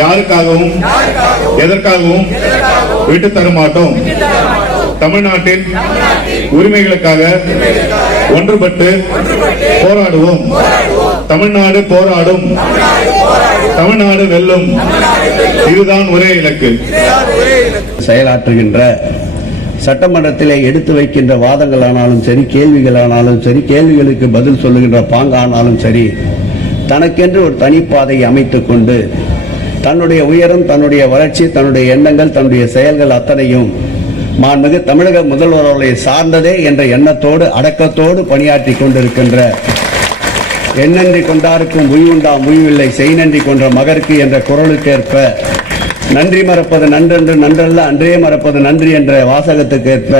யாருக்காகவும் எதற்காகவும் விட்டு தர மாட்டோம். தமிழ்நாட்டின் உரிமைகளுக்காக ஒன்றுபட்டு போராடுவோம். தமிழ்நாடு போராடும். தமிழ்நாடு வெல்லும். இதுதான் ஒரே இலக்கு. செயலாற்றுகின்ற சட்டமன்றத்திலே எடுத்து வைக்கின்ற வாதங்களானாலும் சரி கேள்விகளானாலும் சரி கேள்விகளுக்கு பதில் சொல்லுகின்ற பாங்கானாலும் சரி தனக்கென்று ஒரு தனிப்பாதையை அமைத்துக் கொண்டு தன்னுடைய உயரம் தன்னுடைய வளர்ச்சி தன்னுடைய எண்ணங்கள் தன்னுடைய செயல்கள் அத்தனையும் மாண்புமிகு தமிழக முதல்வர் அவர்களை சார்ந்ததே என்ற எண்ணத்தோடு அடக்கத்தோடு பணியாற்றி கொண்டிருக்கின்ற எண்ணன்றி கொண்டாருக்கும் உய்வுண்டாம் உய்வில்லை செய் நன்றி கொன்ற மகருக்கு என்ற குரலுக்கேற்ப நன்றி மறப்பது நன்றென்று நன்றல்ல அன்றே மறப்பது நன்றி என்ற வாசகத்துக்கு ஏற்ப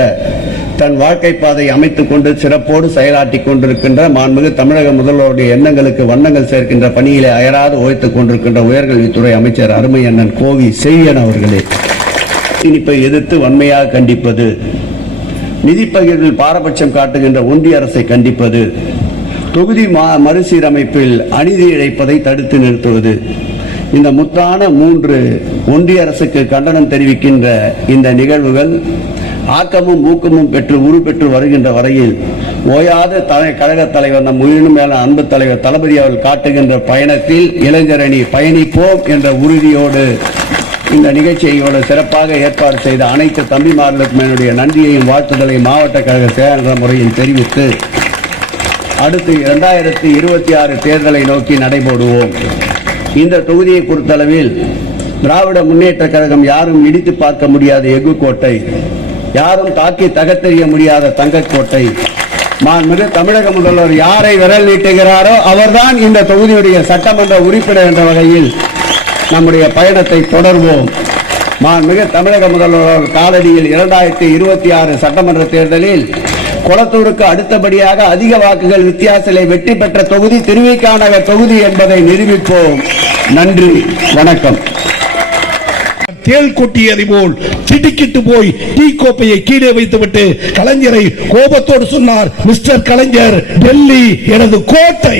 தன் வாழ்க்கை பாதை அமைத்துக் கொண்டு சிறப்போடு செயலாற்றிக் கொண்டிருக்கின்ற மாண்புமிகு தமிழக முதல்வருடைய எண்ணங்களுக்கு வண்ணங்கள் சேர்க்கின்ற பணியிலே அயராது ஓய்த்துக் கொண்டிருக்கின்ற உயர்கல்வித்துறை அமைச்சர் அருமை அண்ணன் கோவி செய்யன் அவர்களே. திணிப்பை எதிர்த்து வன்மையாக கண்டிப்பது நிதி பகிர்வில் பாரபட்சம் காட்டுகின்ற ஒன்றிய அரசை கண்டிப்பது தொகுதி மறுசீரமைப்பில் அநீதி இழைப்பதை தடுத்து நிறுத்துவது இந்த முத்தான மூன்று ஒன்றிய அரசுக்கு கண்டனம் தெரிவிக்கின்ற இந்த நிகழ்வுகள் ஆக்கமும் ஊக்கமும் பெற்று உரு பெற்று வருகின்ற வரையில் ஓயாத தலை கழக தலைவர் நம் உயிரினும் மேல அன்பு தலைவர் தளபதி அவர்கள் காட்டுகின்ற பயணத்தில் இளைஞரணி பயணிப்போம் என்ற உறுதியோடு இந்த நிகழ்ச்சியோட சிறப்பாக ஏற்பாடு செய்த அனைத்து தம்பிமார்களுக்கும் என்னுடைய நன்றியையும் வாழ்த்துதலையும் மாவட்ட கழக செயலாளர் முறையில் தெரிவித்து அடுத்து இரண்டாயிரத்தி இருபத்தி ஆறு தேர்தலை நோக்கி நடைபோடுவோம். இந்த தொகுதியை பொறுத்தளவில் திராவிட முன்னேற்ற கழகம் யாரும் இடித்து பார்க்க முடியாத எஃகு கோட்டை யாரும் தாக்கி தகர்த்தெறிய முடியாத தங்கக்கோட்டை மாண்புமிகு தமிழக முதல்வர் யாரை விரல் நீட்டுகிறாரோ அவர்தான் இந்த தொகுதியுடைய சட்டமன்ற உறுப்பினர் என்ற வகையில் நம்முடைய பயணத்தை தொடர்வோம். மாண்புமிகு தமிழக முதல்வர் காலடியில் இரண்டாயிரத்தி இருபத்தி ஆறு சட்டமன்ற தேர்தலில் குளத்தூருக்கு அடுத்தபடியாக அதிக வாக்குகள் வித்தியாசத்திலே வெற்றி பெற்ற தொகுதி திருவிக்காநகர் தொகுதி என்பதை நிரூபிப்போம். நன்றி வணக்கம். தேள் கொட்டியதை போல் திடுக்கிட்டு போய் டீ கோப்பையை கீழே வைத்துவிட்டு கலைஞரை கோபத்தோடு சொன்னார் மிஸ்டர் கலைஞர் டெல்லி எனது கோட்டை.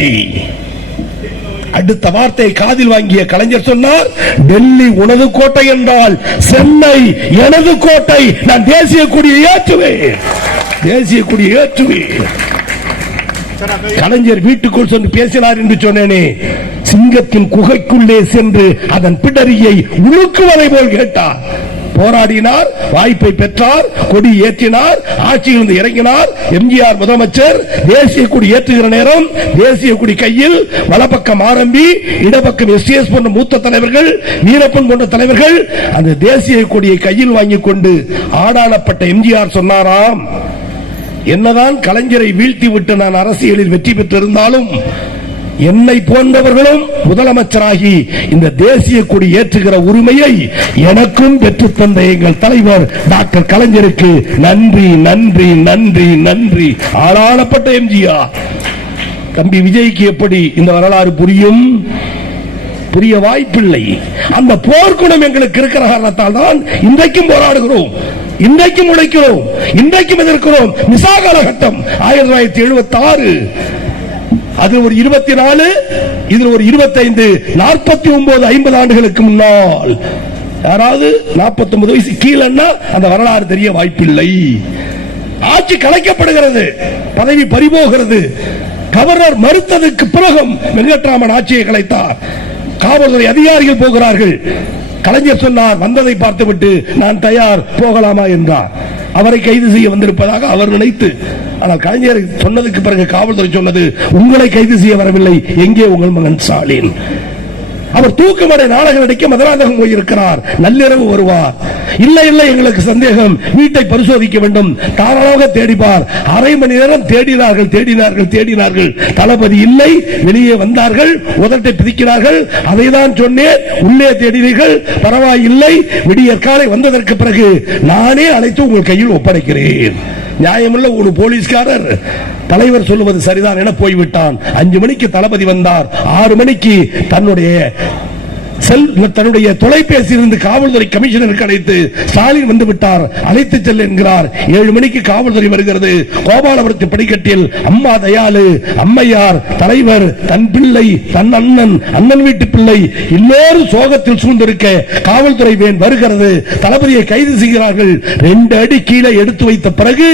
அடுத்த வார்த்தை காதில் வாங்கிய கலைஞர் சொன்னார் டெல்லி உனது கோட்டை என்றால் சென்னை எனது கோட்டை. நான் தேசிய கொடியை ஏற்றுவேன். தேசிய கொடியை ஏற்றுவேன். கலைஞர் வீட்டுக்குள் சென்று பேசினார் என்று சொன்னேனே சிங்கத்தின் குகைக்குள்ளே சென்று அதன் பிடரியை உழுக்குவதை போல் கேட்டார். போராடினார் வாய்ப்பை பெற்றார் கொடி ஏற்றினார் ஆட்சியிலிருந்து இறங்கினார். எம்ஜிஆர் முதலமைச்சர் தேசிய கொடி ஏற்றுகிற நேரம் தேசிய கொடி கையில் வலப்பக்கம் ஆரம்பி இடப்பக்கம் எஸ்டிஎஸ் போன்ற மூத்த தலைவர்கள் வீரப்பன் போன்ற தலைவர்கள் அந்த தேசிய கொடியை கையில் வாங்கிக் கொண்டு ஆடாளப்பட்ட எம்ஜிஆர் சொன்னாராம் என்னதான் கலைஞரை வீழ்த்தி விட்டு நான் அரசியலில் வெற்றி பெற்றிருந்தாலும் என்னை போன்றவர்களும் முதலமைச்சராகி இந்த தேசிய கொடி ஏற்றுகிற உரிமையை எனக்கும் பெற்றுத்தந்த எங்கள் தலைவர் டாக்டர் கலைஞருக்கு நன்றி நன்றி நன்றி நன்றி. ஆளாளப்பட்ட எம்ஜிஆர். தம்பி விஜய்க்கு எப்படி இந்த வரலாறு புரியும்? புரிய வாய்ப்பில்லை. அந்த போர்க்குணம் எங்களுக்கு இருக்கிற காரணத்தால் தான் இன்றைக்கும் போராடுகிறோம். இன்றைக்கும் உழைக்கிறோம். இன்றைக்கும் எதிர்க்கிறோம். மிசா காலகட்டம் ஆயிரத்தி தொள்ளாயிரத்தி எழுபத்தி ஆறு அது ஒரு இருபத்தி நாலு இதுல ஒரு இருபத்தைந்து நாற்பத்தி ஒன்பது ஐம்பது ஆண்டுகளுக்கு முன்னால். யாராவது நாற்பத்தி ஒன்பது வயசு கீழன்னா அந்த வரலாறு தெரிய வாய்ப்பில்லை. ஆட்சி கலைக்கப்படுகிறது பதவி பறிபோகிறது. கவர்னர் மறுத்ததுக்கு பிறகும் வெங்கட்ராமன் ஆட்சியை கலைத்தார். காவல்துறை அதிகாரிகள் போகிறார்கள். கலைஞர் சொன்னார் வந்ததை பார்த்துவிட்டு நான் தயார் போகலாமா? என்றார். அவரை கைது செய்ய வந்திருப்பதாக அவர் நினைத்து ஆனால் கலைஞர் சொன்னதுக்கு பிறகு காவல்துறை சொன்னது உங்களை கைது செய்ய வரவில்லை. எங்கே உங்கள் மகன் ஸ்டாலின் அவர் தூக்குமடை நாடகம் நடிக்க மதுராந்தகம் போயிருக்கிறார். நள்ளிரவு வருவார். இல்லை இல்லை எங்களுக்கு சந்தேகம். வீட்டை பரிசோதிக்க வேண்டும். தாராளமாக தேடிப்பார். அரை மணி நேரம் தேடினார்கள் தேடினார்கள் தேடினார்கள். தளபதி இல்லை வெளியே வந்தார்கள் உதட்டை பிதிக்கிறார்கள் அதை தான் சொன்னேன். உள்ளே தேடினீர்கள். பரவாயில்லை. விடியற்காலை வந்ததற்கு பிறகு நானே அழைத்து உங்கள் கையில் ஒப்படைக்கிறேன். நியாயமில்ல ஒரு போலீஸ்காரர். தலைவர் சொல்லுவது சரிதான் என போய்விட்டான். அஞ்சு மணிக்கு தளபதி வந்தார். ஆறு மணிக்கு தன்னுடைய செல் தன்னுடைய தொலைபேசியிலிருந்து காவல்துறை கமிஷனருக்கு அழைத்து ஸ்டாலின் வந்து விட்டார் அழைத்து செல் என்கிறார். ஏழு மணிக்கு காவல்துறை வருகிறது. கோபாலபுரத்து படிக்கட்டில் அம்மா தயாளு அம்மையார் தலைவர் தன் பிள்ளை தன் அண்ணன் அண்ணன் வீட்டு பிள்ளை எல்லோரும் சோகத்தில் சூழ்ந்திருக்க காவல்துறை வேன் வருகிறது. தளபதியை கைது செய்கிறார்கள். ரெண்டு அடி கீழே எடுத்து வைத்த பிறகு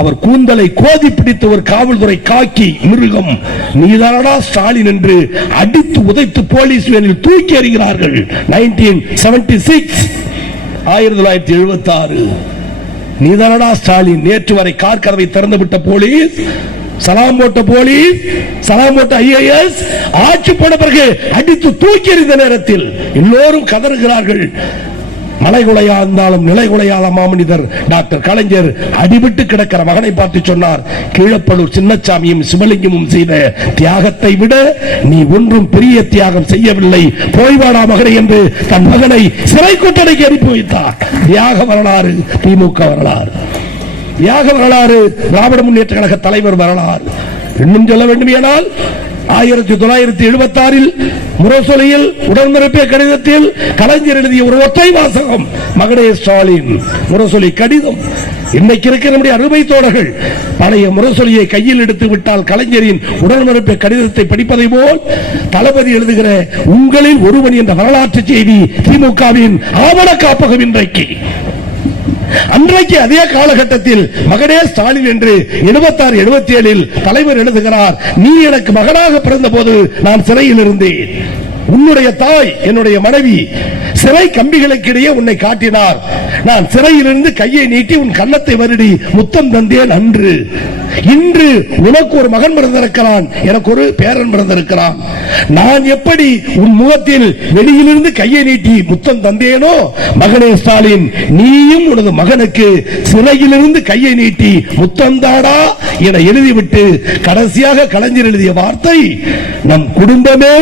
அவர் கூந்தலை கோதி பிடித்த ஒரு காவல்துறை காக்கி மிருகம். நீதானடா ஸ்டாலின் என்று அடித்து உதைத்து போலீஸ் வேனில் தூக்கி எறிகிறார்கள். நைன்டீன் செவன்டி சிக்ஸ் ஆயிரத்தி தொள்ளாயிரத்தி எழுபத்தி ஆறு நீதானடா ஸ்டாலின் நேற்று வரை கார் கதவை திறந்து விட்ட போலீஸ் சலாம் போட்ட போலீஸ் சலாம் போட்ட ஐஏஎஸ் ஆட்சி போன பிறகு அடித்து தூக்கி எறிந்த நேரத்தில் எல்லோரும் கதறுகிறார்கள். மலை குலையா இருந்தாலும் நிலைகுலையாத மாமனிதர் டாக்டர் கலைஞர் அடிபட்டு கிடக்கிற மகனை பார்த்து சொன்னார். கீழப்பலூர் சின்னச்சாமியும் சிவலிங்கமும் செய்த தியாகத்தை விட நீ ஒன்றும் பெரிய தியாகம் செய்யவில்லை. போய்வாடா மகனை என்று தன் மகனை சிறை கொட்டடைக்கு அனுப்பி வைத்தார். தியாக வரலாறு திமுக வரலாறு. தியாக வரலாறு திராவிட முன்னேற்ற கழக தலைவர் வரலாறு. இன்னும் சொல்ல வேண்டும் ஏனால் ஆயிரத்தி தொள்ளாயிரத்தி எழுபத்தி ஆறில் முரசொலியில் உடன்பிறப்பிய கடிதத்தில் கலைஞர் எழுதிய ஒரு ஒற்றை வாசகம் மகனே ஸ்டாலின் முரசொலி கடிதம். இன்னைக்கு இருக்கிற நம்முடைய அருமை தோழர்கள் பழைய முரசொலியை கையில் எடுத்து விட்டால் கலைஞரின் உடன்பிறப்பு கடிதத்தை படிப்பதை போல் தளபதி எழுதுகிற உங்களில் ஒருவன் என்ற வரலாற்று செய்தி திமுகவின் ஆவண காப்பகம் இன்றைக்கு. அன்றைக்கு அதே காலகட்டத்தில் மகனே ஸ்டாலின் என்று எழுபத்தாறு எழுபத்தி ஏழில் தலைவர் எழுதுகிறார் நீ எனக்கு மகனாக பிறந்த போது நான் சிறையில் இருந்தேன். உன்னுடைய தாய் என்னுடைய மனைவி சிறை கம்பிகளுக்கு இடையே உன்னை காட்டினார். நான் சிறையிலிருந்து கையை நீட்டி உன் கன்னத்தை வருடி முத்தம் தந்தேன் அன்று. இன்று உனக்கு ஒரு மகன் பிறந்திருக்கிறான் எனக்கு ஒரு பேரன் பிறந்திருக்கிறான். நான் எப்படி உன் முகத்தில் வெளியிலிருந்து கையை நீட்டி முத்தம் தந்தேனோ மகனே ஸ்டாலின் நீயும் உனது மகனுக்கு சிறையிலிருந்து கையை நீட்டி முத்தம் தாடா என எழுதிவிட்டு கடைசியாக கலைஞர் எழுதிய வார்த்தை நம் குடும்பமே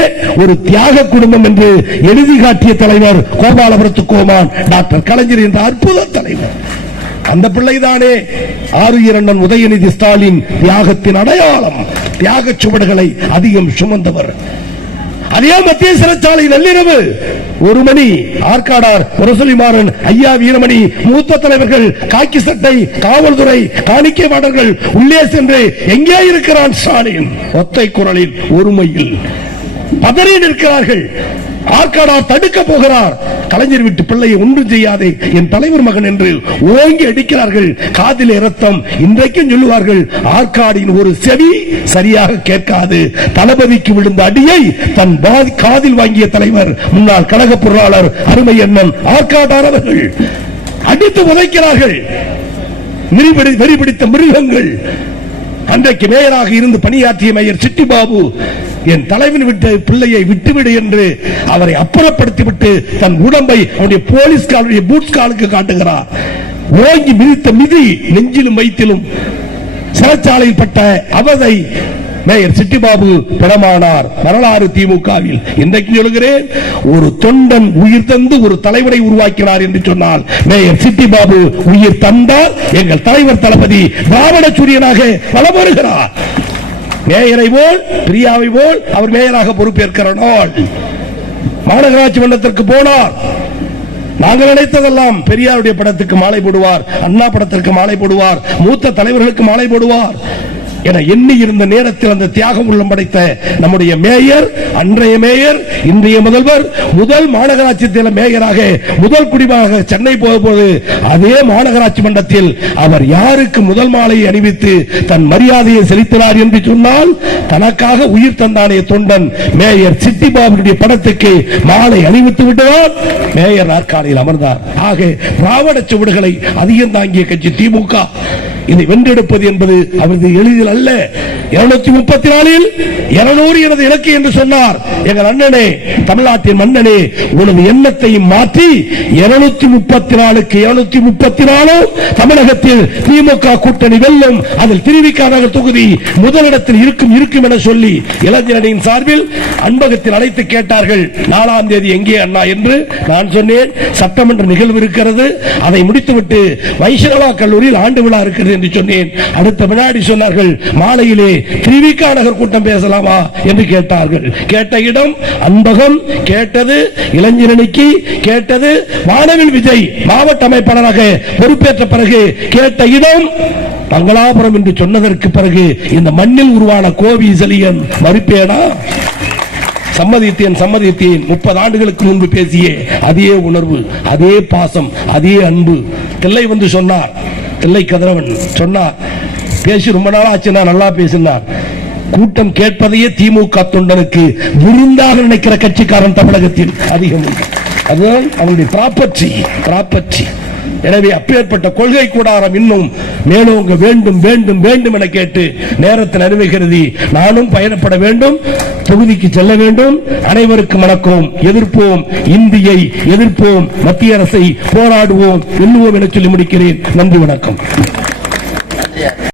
ஒரு தியாக குடும்பம் என்று எழுதி காட்டிய தலைவர் கோபாலபுரத்து கோமான் டாக்டர் கலைஞர் என்ற அற்புத தலைவர். அந்த பிள்ளைதானே ஆறு இரண்டன் உதயநிதி ஸ்டாலின் தியாகத்தின் அடையாளம். தியாக சுவடுகளை அதிகம் சுமந்தவர். அதே மத்திய சிறைச்சாலை நள்ளிரவு ஒரு மணி ஆற்காடார் முரசொலிமாறன் ஐயா வீரமணி மூத்த தலைவர்கள் காக்கி சட்டை காவல்துறை காணிக்கை மாடர்கள் உள்ளே சென்று எங்கே இருக்கிறான் ஸ்டாலின்? ஒத்தை குரலில் ஒருமையில் பதறி நிற்கிறார்கள். ஆற்காடா தடுக்க போகிறார். கலைஞர் விட்டு பிள்ளையை ஒன்றும் செய்யாதே. என் தலைவர் மகன் என்று ஓங்கி அடிக்கிறார்கள். காதில் இரத்தம். இன்றைக்கும் சொல்லுவார்கள் ஆற்காடின் ஒரு செவி சரியாக கேட்காது. தளபதிக்கு விழுந்த அடியை தன் காதில் வாங்கிய தலைவர் முன்னாள் கழக பொருளாளர் அருமை அண்ணன் ஆற்காட்டார் அடித்து உதைக்கிறார்கள். வெறிபிடித்த வெறி பிடித்த மிருகங்கள். அன்றைக்கு மேயராக இருந்து பணியாற்றிய மேயர் சிட்டிபாபு என் தலைவன் விட்டு பிள்ளையை விட்டுவிடு என்று அவரை அப்புறப்படுத்திவிட்டு தன் உடம்பை அவருடைய போலீஸ் காலுடைய பூட்ஸ் காலுக்கு காட்டுகிறார். ஓங்கி மிதித்த மிதி நெஞ்சிலும் வைத்திலும் சிறைச்சாலையில் பட்ட அவதை மேயர் சிட்டிபாபு பிடமானார் வரலாறு திமுகவில். இன்றைக்கு சொல்கிறேன் ஒரு தொண்டன் உயிர் தந்து ஒரு தலைவரை உருவாக்கினார் என்று சொன்னால் மேயர் சிட்டிபாபு உயிர் தந்தால் எங்கள் தலைவர் தளபதி திராவிட சூரியனாக வலம் வருகிறார். மேயரை போல் பிரியாவை போல் அவர் மேயராக பொறுப்பேற்கிறார். மாநகராட்சி மன்றத்திற்கு போனார். நாங்கள் நினைத்ததெல்லாம் பெரியாருடைய படத்துக்கு மாலை போடுவார் அண்ணா படத்திற்கு மாலை போடுவார் மூத்த தலைவர்களுக்கு மாலை போடுவார். என எண்ணி இருந்த நேரத்தில் அந்த தியாகம் உள்ளம் படைத்த நம்முடைய மேயர் அன்றைய மேயர் இன்றைய முதல்வர் முதல் மாநகராட்சி மேயராக முதல் குடிமகனாக சென்னை போகும்போது அதே மாநகராட்சி மன்றத்தில் அவர் யாருக்கு முதல் மாலை அணிவித்து தன் மரியாதையை செலுத்தினார் என்று சொன்னால் தனக்காக உயிர் தந்தானே தொண்டன் மேயர் சிட்டிபாபுடைய படத்துக்கு மாலை அணிவித்து விட்டதால் மேயர் நாற்காலியில் அமர்ந்தார். ஆக திராவிட சுவடுகளை அதிகம் தாங்கிய கட்சி திமுக இதை வென்றெடுப்பது என்பது அவரது எளிதில் அல்ல. இருநூத்தி முப்பத்தி நாலில் இருநூறு எனது இலக்கு என்று சொன்னார். எங்கள் அண்ணனே தமிழ்நாட்டின் மன்னனே உனது எண்ணத்தையும் மாற்றி இருநூத்தி முப்பத்தி நாலுக்கு இருநூத்தி முப்பத்தி நாலு தமிழகத்தில் திமுக கூட்டணி வெல்லும். அதில் திருவிக நகர் தொகுதி முதலிடத்தில் இருக்கும் இருக்கும் என சொல்லி இளைஞரணியின் சார்பில் அன்பகத்தில் அழைத்து கேட்டார்கள். நாலாம் தேதி எங்கே அண்ணா என்று நான் சொன்னேன். சட்டமன்ற நிகழ்வு இருக்கிறது. அதை முடித்துவிட்டு வைஷ்ணவா கல்லூரியில் ஆண்டு விழா இருக்கிறது என்று சொன்னேன். அடுத்த வினாடி சொன்னார்கள் மாலையிலே திருவிக்கா நகர் கூட்டம் பேசலாமா என்று கேட்டார்கள். கேட்ட இடம் அன்பகம் கேட்டது இளைஞரணிக்கு கேட்டது வானவில் விஜய் மாவட்ட அமைப்பாளராக பொறுப்பேற்ற பிறகு கேட்ட இடம் மங்களாபுரம் என்று சொன்னதற்கு பிறகு இந்த மண்ணில் உருவான கோவி செலியன் மறுப்பேனா? சம்மதித்தேன் சம்மதித்தேன். முப்பது ஆண்டுகளுக்கு முன்பு பேசிய அதே உணர்வு அதே பாசம் அதே அன்பு. தில்லை வந்து சொன்னார். தில்லை கதிரவன் சொன்னார் பேசி ரொம்ப நாள் ஆச்சுன்னா நல்லா பேசினார் கூட்டம் கேட்பதையே திமுக தொண்டனுக்கு விருந்தாக நினைக்கிற கட்சிக்காரன் தமிழகத்தில் அதிகம். அதுதான் அவனுடைய ப்ராப்பர்ட்டி ப்ராப்பர்ட்டி எனவே அப்பேற்பட்ட கொள்கை கூடாரம் இன்னும் மேலோங்க வேண்டும் வேண்டும் வேண்டும் என கேட்டு நேரத்தில் அருமை நானும் பயணப்பட வேண்டும் தொகுதிக்கு செல்ல வேண்டும். அனைவருக்கும் வணக்கம். எதிர்ப்போம். இந்தியை எதிர்ப்போம். மத்திய அரசை போராடுவோம். வெல்லுவோம் என சொல்லி முடிக்கிறேன். நன்றி வணக்கம்.